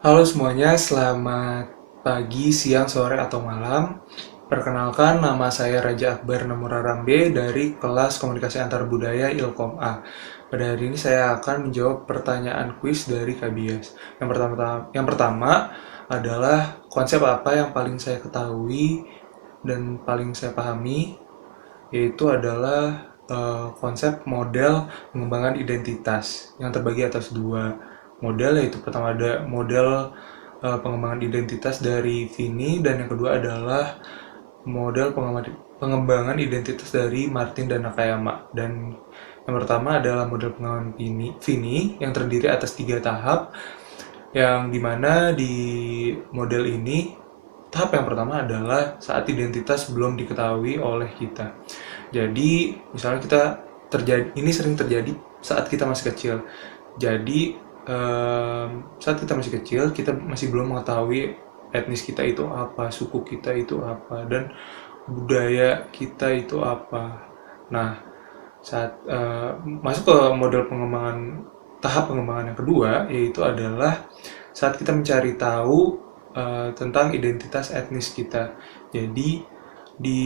Halo semuanya, selamat pagi, siang, sore, atau malam. Perkenalkan, nama saya Raja Akbar Namurarambe dari kelas Komunikasi Antar Budaya Ilkom A. Pada hari ini saya akan menjawab pertanyaan kuis dari KBS. Yang pertama adalah konsep apa yang paling saya ketahui dan paling saya pahami, yaitu adalah konsep model pengembangan identitas yang terbagi atas dua model, yaitu pertama ada model pengembangan identitas dari Vini, dan yang kedua adalah model pengembangan identitas dari Martin dan Nakayama. Dan yang pertama adalah model pengembangan Vini yang terdiri atas 3 tahap, yang dimana di model ini tahap yang pertama adalah saat identitas belum diketahui oleh kita. Jadi misalnya ini sering terjadi saat kita masih kecil. Jadi saat kita masih kecil, kita masih belum mengetahui etnis kita itu apa, suku kita itu apa, dan budaya kita itu apa. Nah, saat masuk ke model tahap pengembangan yang kedua, yaitu adalah saat kita mencari tahu tentang identitas etnis kita. Jadi di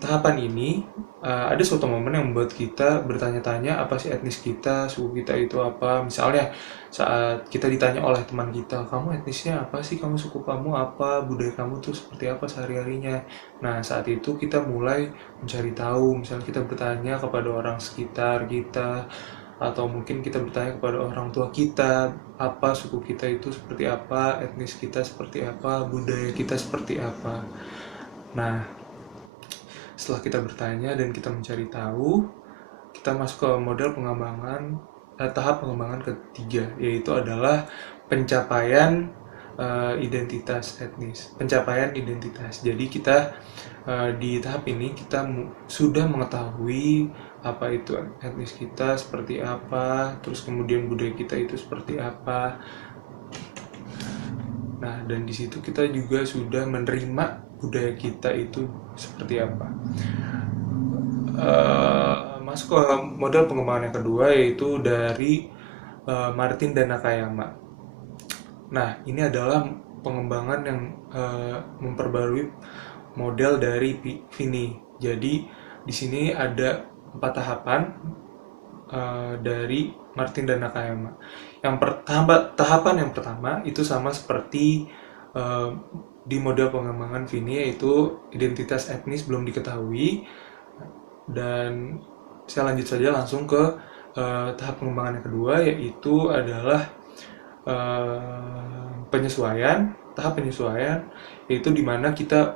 tahapan ini ada suatu momen yang membuat kita bertanya-tanya apa sih etnis kita, suku kita itu apa. Misalnya saat kita ditanya oleh teman kita, kamu etnisnya apa sih, kamu suku kamu apa, budaya kamu tuh seperti apa sehari-harinya. Nah, saat itu kita mulai mencari tahu. Misalnya kita bertanya kepada orang sekitar kita, atau mungkin kita bertanya kepada orang tua kita, apa suku kita itu seperti apa, etnis kita seperti apa, budaya kita seperti apa. Nah, setelah kita bertanya dan kita mencari tahu, kita masuk ke model tahap pengembangan ketiga, yaitu adalah pencapaian identitas etnis, pencapaian identitas. Jadi kita di tahap ini kita sudah mengetahui apa itu etnis kita seperti apa, terus kemudian budaya kita itu seperti apa. Nah, dan di situ kita juga sudah menerima budaya kita itu seperti apa. Masuk ke model pengembangan yang kedua, yaitu dari Martin dan Nakayama. Nah, ini adalah pengembangan yang memperbarui model dari Vini. Jadi di sini ada 4 tahapan dari Martin dan Nakayama. Tahapan yang pertama itu sama seperti uh, di model pengembangan Vini, yaitu identitas etnis belum diketahui. Dan saya lanjut saja langsung ke tahap pengembangan yang kedua, yaitu adalah penyesuaian. Tahap penyesuaian yaitu dimana kita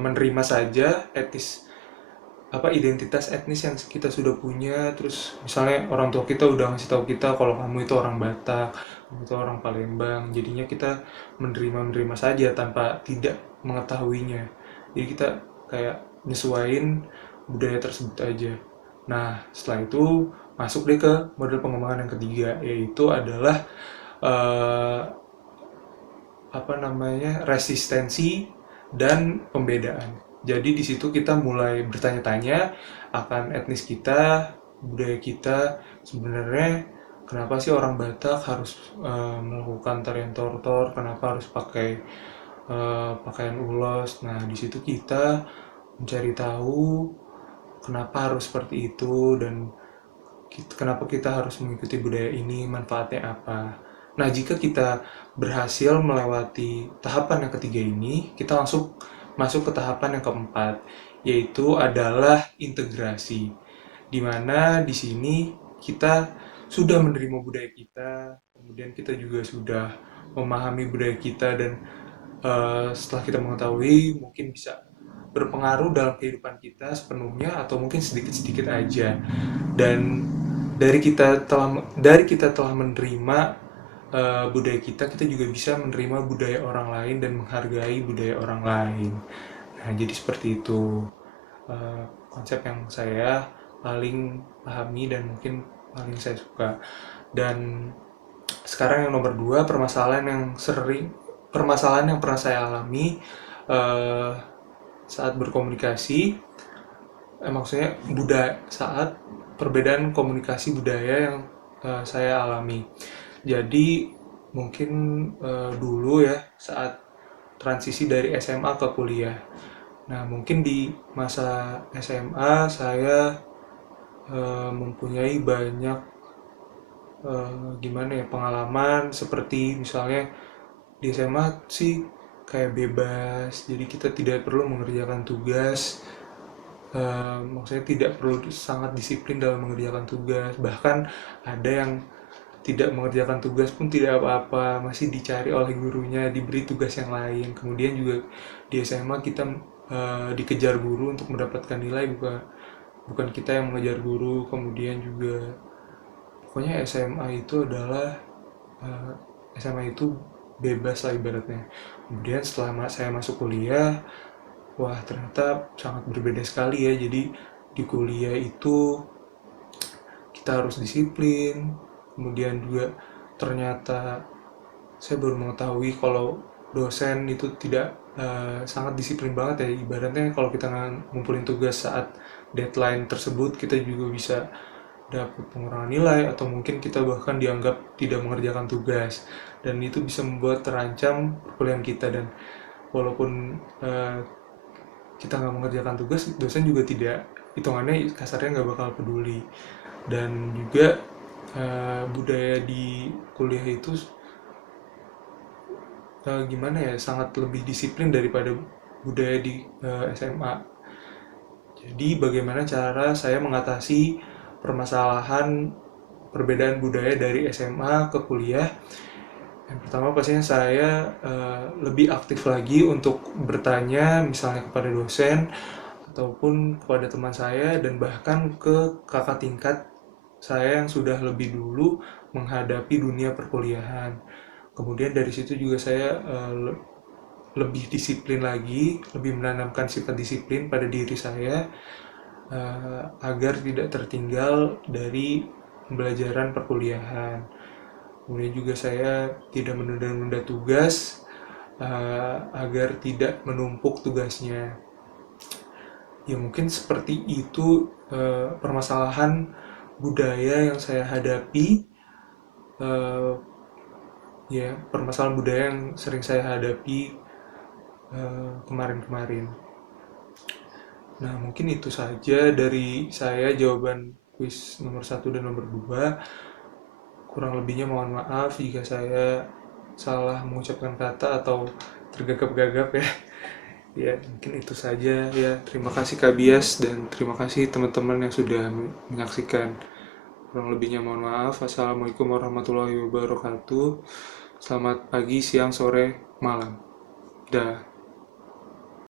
menerima saja identitas etnis yang kita sudah punya. Terus misalnya orang tua kita udah ngasih tahu kita kalau kamu itu orang Batak, kamu itu orang Palembang, jadinya kita menerima saja tanpa tidak mengetahuinya. Jadi kita kayak nyesuaiin budaya tersebut aja. Nah, setelah itu masuk deh ke model pengembangan yang ketiga, yaitu adalah eh, resistensi dan pembedaan. Jadi di situ kita mulai bertanya-tanya akan etnis kita, budaya kita. Sebenarnya kenapa sih orang Batak harus melakukan tarian tortor? Kenapa harus pakai pakaian ulos? Nah, di situ kita mencari tahu kenapa harus seperti itu, dan kenapa kita harus mengikuti budaya ini, manfaatnya apa. Nah, jika kita berhasil melewati tahapan yang ketiga ini, kita langsung masuk ke tahapan yang keempat, yaitu adalah integrasi. Di mana di sini kita sudah menerima budaya kita, kemudian kita juga sudah memahami budaya kita, dan setelah kita mengetahui mungkin bisa berpengaruh dalam kehidupan kita sepenuhnya atau mungkin sedikit-sedikit aja. Dan dari kita telah menerima budaya kita juga bisa menerima budaya orang lain dan menghargai budaya orang lain. Nah, jadi seperti itu konsep yang saya paling pahami dan mungkin paling saya suka. Dan sekarang yang nomor dua, permasalahan yang pernah saya alami eh, saat berkomunikasi, maksudnya saat perbedaan komunikasi budaya yang saya alami. Jadi mungkin dulu ya saat transisi dari SMA ke kuliah. Nah, mungkin di masa SMA saya mempunyai banyak gimana ya pengalaman, seperti misalnya di SMA sih kayak bebas, jadi kita tidak perlu mengerjakan tugas. Maksudnya tidak perlu sangat disiplin dalam mengerjakan tugas, bahkan ada yang tidak mengerjakan tugas pun tidak apa-apa, masih dicari oleh gurunya, diberi tugas yang lain. Kemudian juga di SMA kita dikejar guru untuk mendapatkan nilai, bukan bukan kita yang mengejar guru. Kemudian juga pokoknya SMA itu bebas lah ibaratnya. Kemudian setelah saya masuk kuliah, wah ternyata sangat berbeda sekali ya. Jadi di kuliah itu kita harus disiplin. Kemudian juga ternyata saya baru mengetahui kalau dosen itu tidak sangat disiplin banget ya. Ibaratnya kalau kita ngumpulin tugas saat deadline tersebut, kita juga bisa dapat pengurangan nilai, atau mungkin kita bahkan dianggap tidak mengerjakan tugas, dan itu bisa membuat terancam perkuliahan kita. Dan walaupun kita nggak mengerjakan tugas, dosen juga tidak, hitungannya kasarnya nggak bakal peduli. Dan juga budaya di kuliah itu gimana ya, sangat lebih disiplin daripada budaya di SMA. Jadi bagaimana cara saya mengatasi permasalahan perbedaan budaya dari SMA ke kuliah? Yang pertama pastinya saya lebih aktif lagi untuk bertanya, misalnya kepada dosen ataupun kepada teman saya, dan bahkan ke kakak tingkat saya yang sudah lebih dulu menghadapi dunia perkuliahan. Kemudian dari situ juga saya lebih disiplin lagi, lebih menanamkan sifat disiplin pada diri saya agar tidak tertinggal dari pembelajaran perkuliahan. Kemudian juga saya tidak menunda-nunda tugas agar tidak menumpuk tugasnya. Ya mungkin seperti itu permasalahan budaya yang saya hadapi, eh, ya permasalahan budaya yang sering saya hadapi kemarin-kemarin. Nah, mungkin itu saja dari saya jawaban kuis nomor 1 dan nomor 2. Kurang lebihnya mohon maaf jika saya salah mengucapkan kata atau tergagap-gagap ya. Ya, mungkin itu saja ya. Terima kasih Kak Bias, dan terima kasih teman-teman yang sudah menyaksikan. Kurang lebihnya mohon maaf. Assalamualaikum warahmatullahi wabarakatuh. Selamat pagi, siang, sore, malam. Dah.